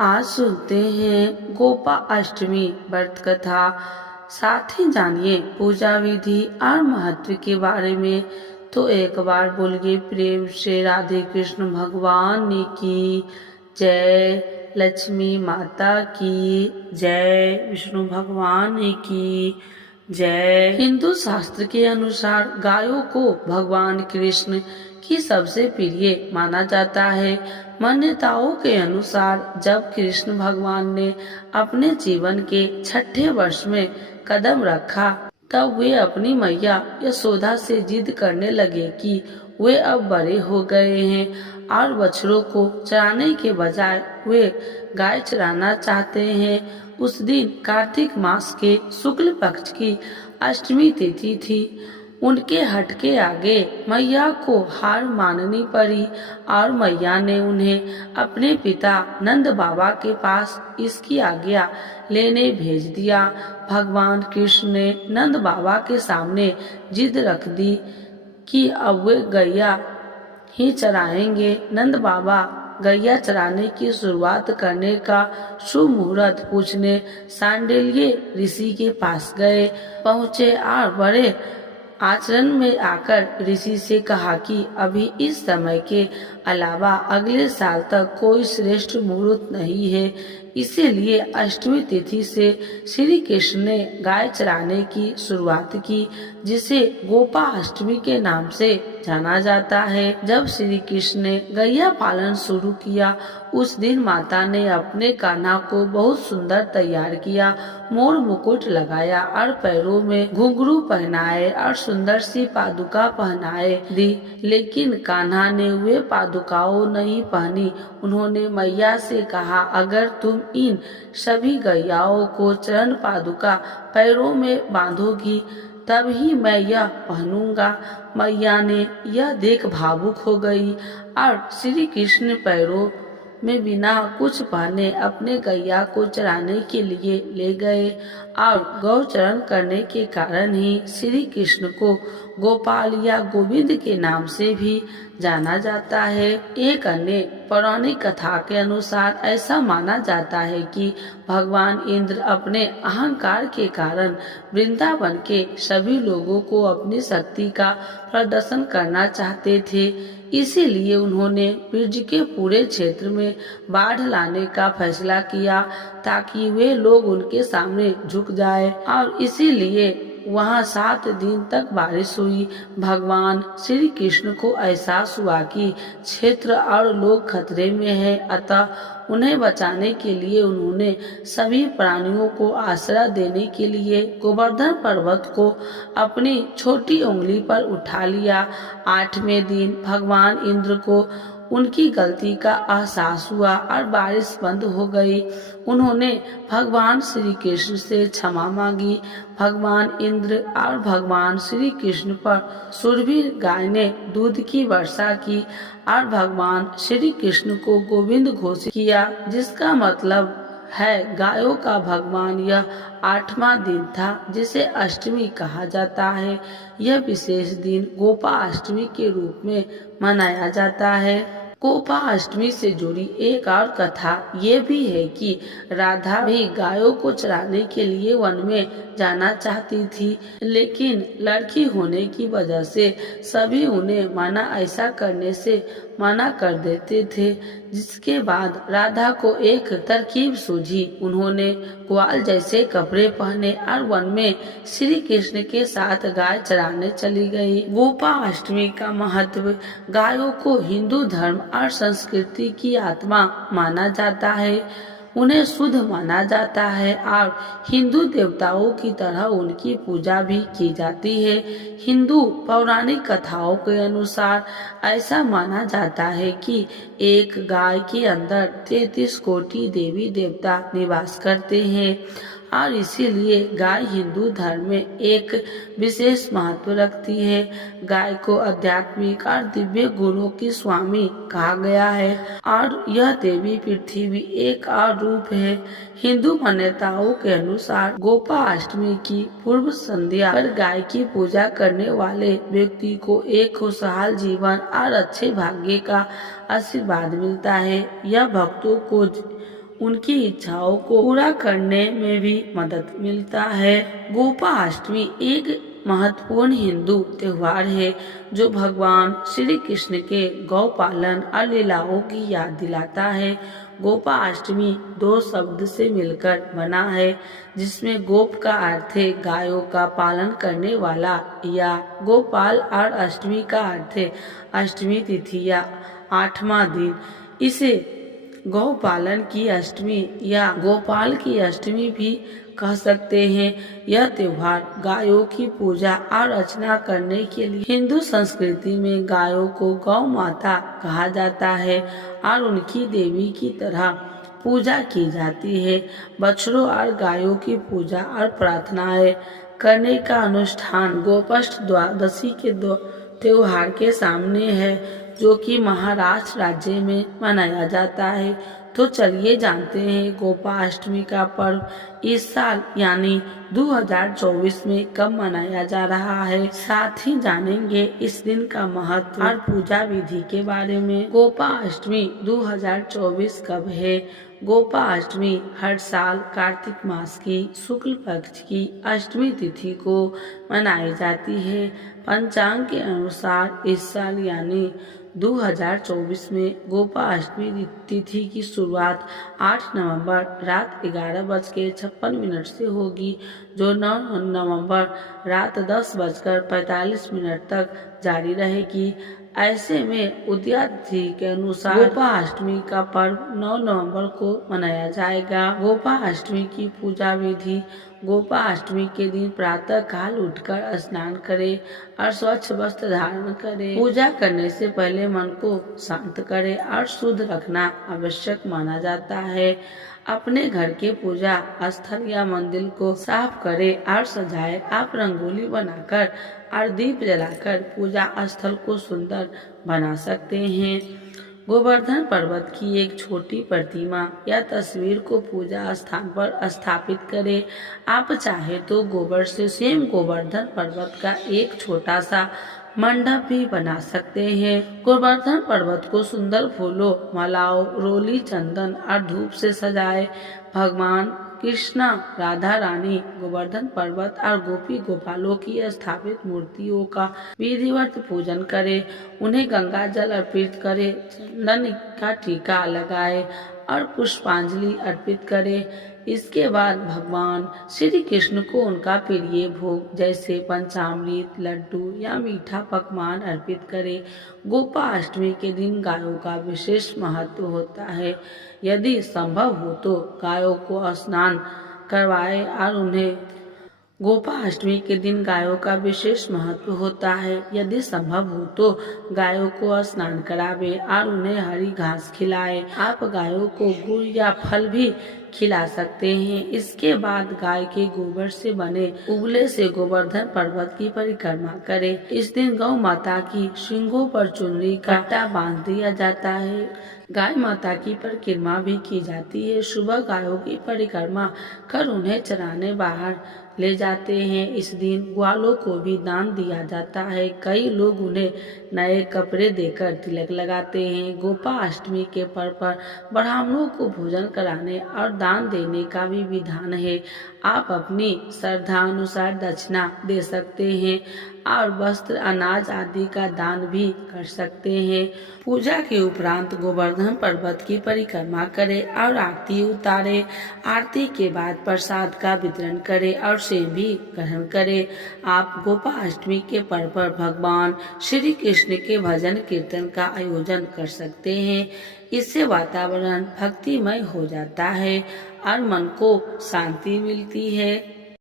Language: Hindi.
आज सुनते हैं गोपा अष्टमी व्रत कथा। साथ ही जानिए पूजा विधि और महत्व के बारे में। तो एक बार बोलिए प्रेम से राधे कृष्ण भगवान की जय, लक्ष्मी माता की जय, विष्णु भगवान की जय। हिंदू शास्त्र के अनुसार गायों को भगवान कृष्ण की सबसे प्रिय माना जाता है। मान्यताओं के अनुसार जब कृष्ण भगवान ने अपने जीवन के 6ठे वर्ष में कदम रखा, तब वे अपनी मैया यशोदा से जिद करने लगे कि वे अब बड़े हो गए हैं और बछड़ों को चराने के बजाय वे गाय चराना चाहते हैं। उस दिन कार्तिक मास के शुक्ल पक्ष की अष्टमी तिथि थी। उनके हट के आगे मैया को हार माननी पड़ी और मैया ने उन्हें अपने पिता नंद बाबा के पास इसकी आज्ञा लेने भेज दिया। भगवान कृष्ण ने नंद बाबा के सामने जिद रख दी कि अब वे गैया ही चराएंगे। नंद बाबा गैया चराने की शुरुआत करने का शुभ मुहूर्त पूछने सांडिल्य ऋषि के पास गए। पहुँचे और बड़े आचरण में आकर ऋषि से कहा कि अभी इस समय के अलावा अगले साल तक कोई श्रेष्ठ मुहूर्त नहीं है, इसीलिए अष्टमी तिथि से श्री कृष्ण ने गाय चराने की शुरुआत की, जिसे गोपा अष्टमी के नाम से जाना जाता है। जब श्री कृष्ण ने गैया पालन शुरू किया, उस दिन माता ने अपने कान्हा को बहुत सुंदर तैयार किया, मोर मुकुट लगाया और पैरों में घुंघरू पहनाए और सुंदर सी पादुका पहनाए दी। लेकिन कान्हा ने वे पादुकाओं नहीं पहनी। उन्होंने मैया से कहा, अगर तुम इन सभी गैयाओं को चरण पादुका पैरों में बांधोगी तब ही मैं यह पहनूंगा। मैया ने यह देख भावुक हो गई और श्री कृष्ण पैरों में बिना कुछ पहने अपने गैया को चराने के लिए ले गए और गौचरण करने के कारण ही श्री कृष्ण को गोपाल या गोविंद के नाम से भी जाना जाता है। एक अन्य पौराणिक कथा के अनुसार ऐसा माना जाता है कि भगवान इंद्र अपने अहंकार के कारण वृंदावन के सभी लोगों को अपनी शक्ति का प्रदर्शन करना चाहते थे। इसीलिए उन्होंने ब्रज के पूरे क्षेत्र में बाढ़ लाने का फैसला किया ताकि वे लोग उनके सामने झुक जाए और इसीलिए वहाँ 7 दिन तक बारिश हुई। भगवान श्री कृष्ण को एहसास हुआ कि क्षेत्र और लोग खतरे में है, अतः उन्हें बचाने के लिए उन्होंने सभी प्राणियों को आश्रय देने के लिए गोवर्धन पर्वत को अपनी छोटी उंगली पर उठा लिया। 8वें दिन भगवान इंद्र को उनकी गलती का एहसास हुआ और बारिश बंद हो गई। उन्होंने भगवान श्री कृष्ण से क्षमा मांगी। भगवान इंद्र और भगवान श्री कृष्ण पर सुरभि गाय ने दूध की वर्षा की और भगवान श्री कृष्ण को गोविंद घोषित किया, जिसका मतलब है गायों का भगवान। यह 8वां दिन था जिसे अष्टमी कहा जाता है। यह विशेष दिन गोपा अष्टमी के रूप में मनाया जाता है। गोपा अष्टमी से जुड़ी एक और कथा ये भी है कि राधा भी गायों को चराने के लिए वन में जाना चाहती थी, लेकिन लड़की होने की वजह से सभी उन्हें ऐसा करने से मना कर देते थे। जिसके बाद राधा को एक तरकीब सूझी। उन्होंने ग्वाल जैसे कपड़े पहने और वन में श्री कृष्ण के साथ गाय चराने चली गई। गोपा अष्टमी का महत्व गायों को हिंदू धर्म और संस्कृति की आत्मा माना जाता है। उन्हें शुद्ध माना जाता है और हिंदू देवताओं की तरह उनकी पूजा भी की जाती है। हिंदू पौराणिक कथाओं के अनुसार ऐसा माना जाता है कि एक गाय के अंदर 33 कोटि देवी देवता निवास करते हैं और इसीलिए गाय हिंदू धर्म में एक विशेष महत्व रखती है। गाय को आध्यात्मिक और दिव्य गुणों की स्वामी कहा गया है और यह देवी पृथ्वी एक और रूप है। हिंदू मान्यताओं के अनुसार गोपा अष्टमी की पूर्व संध्या पर गाय की पूजा करने वाले व्यक्ति को एक खुशहाल जीवन और अच्छे भाग्य का आशीर्वाद मिलता है। यह भक्तों को उनकी इच्छाओं को पूरा करने में भी मदद मिलता है। गोपाष्टमी एक महत्वपूर्ण हिंदू त्योहार है जो भगवान श्री कृष्ण के गौ पालन और लीलाओं की याद दिलाता है। गोपाष्टमी दो शब्द से मिलकर बना है जिसमें गोप का अर्थ है गायों का पालन करने वाला या गोपाल और अष्टमी का अर्थ है अष्टमी तिथि या 8वां दिन। इसे गौपालन की अष्टमी या गोपाल की अष्टमी भी कह सकते हैं। यह त्योहार गायों की पूजा और अर्चना करने के लिए हिंदू संस्कृति में गायों को गौ माता कहा जाता है और उनकी देवी की तरह पूजा की जाती है। बछड़ों और गायों की पूजा और प्रार्थनाएं करने का अनुष्ठान गोपाष्ट द्वादशी के त्योहार के सामने है जो कि महाराष्ट्र राज्य में मनाया जाता है। तो चलिए जानते हैं गोपाष्टमी का पर्व इस साल यानी 2024 में कब मनाया जा रहा है। साथ ही जानेंगे इस दिन का महत्व और पूजा विधि के बारे में। गोपाष्टमी 2024 कब है? गोपाष्टमी हर साल कार्तिक मास की शुक्ल पक्ष की अष्टमी तिथि को मनाई जाती है। पंचांग के अनुसार इस साल यानी 2024 में गोपाष्टमी तिथि की शुरुआत 8 नवंबर रात 11:56 से होगी जो 9 नवंबर रात 10:45 तक जारी रहेगी। ऐसे में उदया तिथि के अनुसार गोपाष्टमी का पर्व 9 नवंबर को मनाया जाएगा। गोपाष्टमी की पूजा विधि। गोपाष्टमी के दिन प्रातः काल उठकर स्नान करें और स्वच्छ वस्त्र धारण करें। पूजा करने से पहले मन को शांत करें और शुद्ध रखना आवश्यक माना जाता है। अपने घर के पूजा स्थल या मंदिर को साफ करें और सजाएं। आप रंगोली बनाकर और दीप जलाकर पूजा स्थल को सुंदर बना सकते हैं। गोवर्धन पर्वत की एक छोटी प्रतिमा या तस्वीर को पूजा स्थान पर स्थापित करें। आप चाहे तो गोबर से स्वयं गोवर्धन पर्वत का एक छोटा सा मंडप भी बना सकते हैं। गोवर्धन पर्वत को सुंदर फूलों, मालाओं, रोली, चंदन और धूप से सजाए। भगवान कृष्णा, राधा रानी, गोवर्धन पर्वत और गोपी गोपालों की स्थापित मूर्तियों का विधिवत पूजन करें। उन्हें गंगा जल अर्पित करें, चंदन का टीका लगाए और पुष्पांजलि अर्पित करें। इसके बाद भगवान श्री कृष्ण को उनका प्रिय भोग जैसे पंचामृत, लड्डू या मीठा पकवान अर्पित करें। गोपाष्टमी के दिन गायों का विशेष महत्व होता है। यदि संभव हो तो गायों को स्नान करवाएं और उन्हें गोपाष्टमी के दिन गायों का विशेष महत्व होता है। यदि संभव हो तो गायों को स्नान करावे और उन्हें हरी घास खिलाएं। आप गायों को गुड़ या फल भी खिला सकते हैं। इसके बाद गाय के गोबर से बने उबले से गोवर्धन पर्वत की परिक्रमा करें। इस दिन गौ माता की सींगों पर चुनरी का पट्टा बांध दिया जाता है। गाय माता की परिक्रमा भी की जाती है। सुबह गायों की परिक्रमा कर उन्हें चराने बाहर ले जाते हैं। इस दिन ग्वालों को भी दान दिया जाता है। कई लोग उन्हें नए कपड़े देकर तिलक लगाते हैं। गोपाष्टमी के पर्व पर ब्राह्मणों को भोजन कराने और दान देने का भी विधान है। आप अपनी श्रद्धा अनुसार दक्षिणा दे सकते हैं और वस्त्र, अनाज आदि का दान भी कर सकते हैं। पूजा के उपरांत गोवर्धन पर्वत की परिक्रमा करें और आरती उतारें। आरती के बाद प्रसाद का वितरण करें और सेव भी ग्रहण करें। आप गोपाष्टमी के पर्व पर भगवान श्री कृष्ण के भजन कीर्तन का आयोजन कर सकते हैं। इससे वातावरण भक्तिमय हो जाता है और मन को शांति मिलती है।